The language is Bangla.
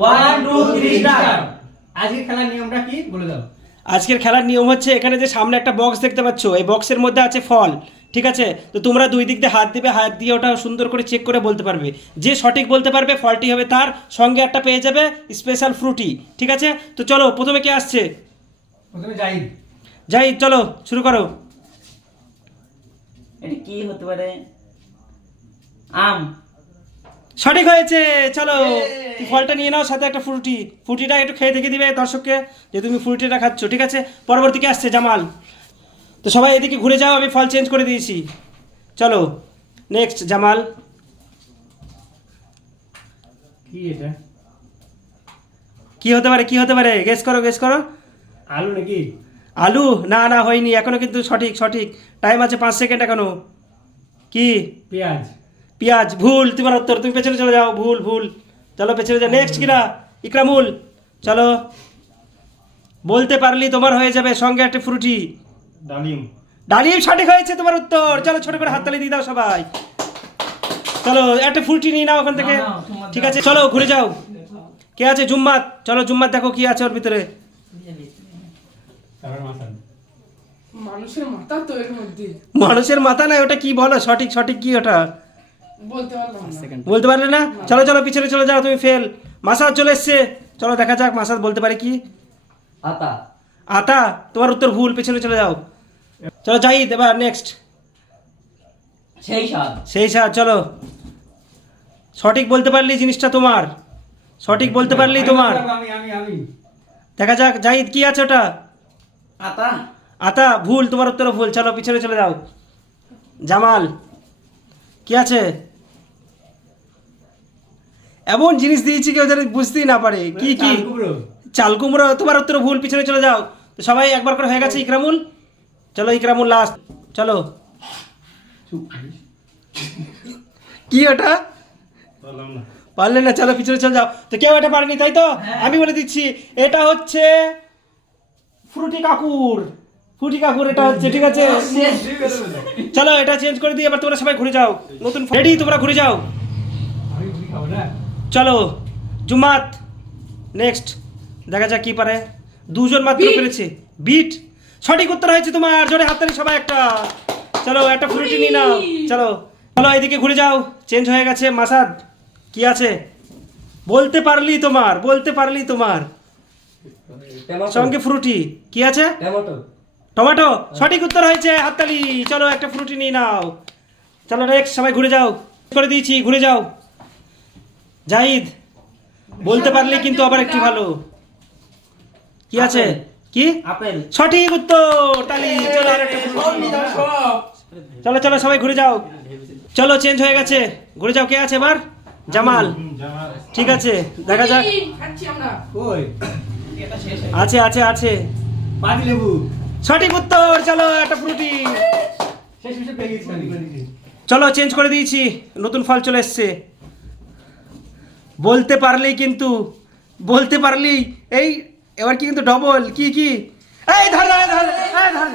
ওয়ান টু থ্রি স্টার্ট আজকের খেলার নিয়মটা কি? বলে দাও। আজকের খেলার নিয়ম হচ্ছে এখানে যে সামনে একটা বক্স দেখতে পাচ্ছ এই বক্সের মধ্যে আছে ফল ঠিক আছে? তো তোমরা দুই দিক দিয়ে হাত দিবে হাত দিয়ে ওটা সুন্দর করে চেক করে বলতে পারবে। যে সঠিক বলতে পারবে ফলটি হবে তার সঙ্গে একটা পেয়ে যাবে স্পেশাল ফ্রুটি ঠিক আছে? তো চলো প্রথমে কে আসছে? প্রথমে যাই যাই চলো শুরু করো। এটা কি হতে পারে? আম। সঠিক হয়েছে চলো তুমি ফলটা নিয়ে নাও সাথে একটা ফ্রুটি ফ্রুটিটা একটু খেয়ে দেখে দিবে দর্শককে যে তুমি ফ্রুটিটা খাচ্ছ ঠিক আছে? পরবর্তীকে আসছে জামাল। তো সবাই এদিকে ঘুরে যাও আমি ফল চেঞ্জ করে দিয়েছি। চলো নেক্সট জামাল। কি এটা? কি হতে পারে কি হতে পারে? গেস করো গেস করো। আলু নাকি? আলু? না না হয়নি এখনও কিন্তু সঠিক সঠিক। টাইম আছে পাঁচ সেকেন্ড এখনও। কি? পেঁয়াজ। পেঁয়াজ ভুল তোমার উত্তর তুমি পেছনে চলে যাও ভুল ভুল। চলো পেছনে যাও। নেক্সট কিনা ইকরামুল। চলো। বলতে পারলি তোমার হয়ে যাবে সঙ্গে একটা ফ্রুটি ডালিম। ডালিম সঠিক হয়েছে তোমার উত্তর। চলো ছোট করে হাততালি দিয়ে দাও সবাই। চলো একটা ফ্রুটি নিয়ে নাও ওখান থেকে। ঠিক আছে চলো ঘুরে যাও। কে আছে? জুম্মাত। চলো জুম্মাত দেখো কি আছে ওর ভিতরে। মানুষের মাথা তো এর মধ্যে। মানুষের মাথা নাই ওটা কি বলো? সঠিক সঠিক কি ওটা? বলতে পারলাম না। বলতে পারলে না? চলো চলো পিছনে চলে যাও তুমি ফেল মাসাদ চলে এসছে। চলো দেখা যাক মাসাদ বলতে পারে কি? আতা। আতা তোমার উত্তর ভুল পিছনে চলে যাও। চলো যাই এবার নেক্সট সেই স্বাদ। সেই স্যার চলো। সঠিক বলতে পারলি জিনিসটা তোমার। সঠিক বলতে পারলি তোমার। আমি আমি আমি। দেখা যাক জাহিদ কি আছে ওটা? আতা। আতা ভুল তোমার উত্তর ভুল। চলো পিছনে চলে যাও। জামাল। কি আছে? এমন জিনিস দিয়েছি কেউ যেন বুঝতেই না পারে। কি কি? চাল কুমড়ো। তোমার উত্তর ভুল পিছনে চলে যাও। তো সবাই একবার করে হয়ে গেছে ইকরামুল। চলো ইকরামুল লাস্ট চলো। কি ওটা পারলে না চলো পিছনে চলে যাও। তো কেউ এটা পারেনি তাই তো? আমি বলে দিচ্ছি এটা হচ্ছে ফ্রুটি কাকুর। ফ্রুটি কাকুর এটা হচ্ছে ঠিক আছে? চলো এটা চেঞ্জ করে দিয়ে এবার তোমরা সবাই ঘুরে যাও। নতুন রেডি তোমরা ঘুরে যাও। চলো জুমাত নেক্সট দেখা যাক কি পারে। দুজন মাত্র। পেরেছে। বিট সঠিক উত্তর হয়েছে তোমার। জোরে হাততালি সবাই একটা। চলো একটা ফ্রুটি নিয়ে নাও। চলো চলো এদিকে ঘুরে যাও। চেঞ্জ হয়ে গেছে। মাসাদ কি আছে? বলতে পারলি তোমার বলতে পারলি তোমার। সঙ্গে ফ্রুটি কি আছে? টমেটো সঠিক উত্তর হয়েছে হাততালি। চলো একটা ফ্রুটি নিয়ে নাও। চলো নেক্সট সবাই ঘুরে যাও। করে দিয়েছি ঘুরে যাও। জাহিদ বলতে পারলে কিন্তু আবার একটু ভালো। কি আছে? কি? আপেল। সঠিক উত্তর তালি। চলো আর একটা fruit। চলো চলো সবাই ঘুরে যাও। চলো চেঞ্জ হয়ে গেছে। ঘুরে যাও কে আছে এবার? জামাল। ঠিক আছে দেখা যাক। খাচ্ছি আমরা। কই? আছে আছে আছে। পাতি লেবু। সঠিক উত্তর চলো একটা ফ্রুটি। চলো চেঞ্জ করে দিয়েছি। নতুন ফল চলে এসছে। বলতে পারলেই কিন্তু বলতে পারলেই এই এবার কি কিন্তু ডবল কি কি? এই ধর ধর ধর এই ধর।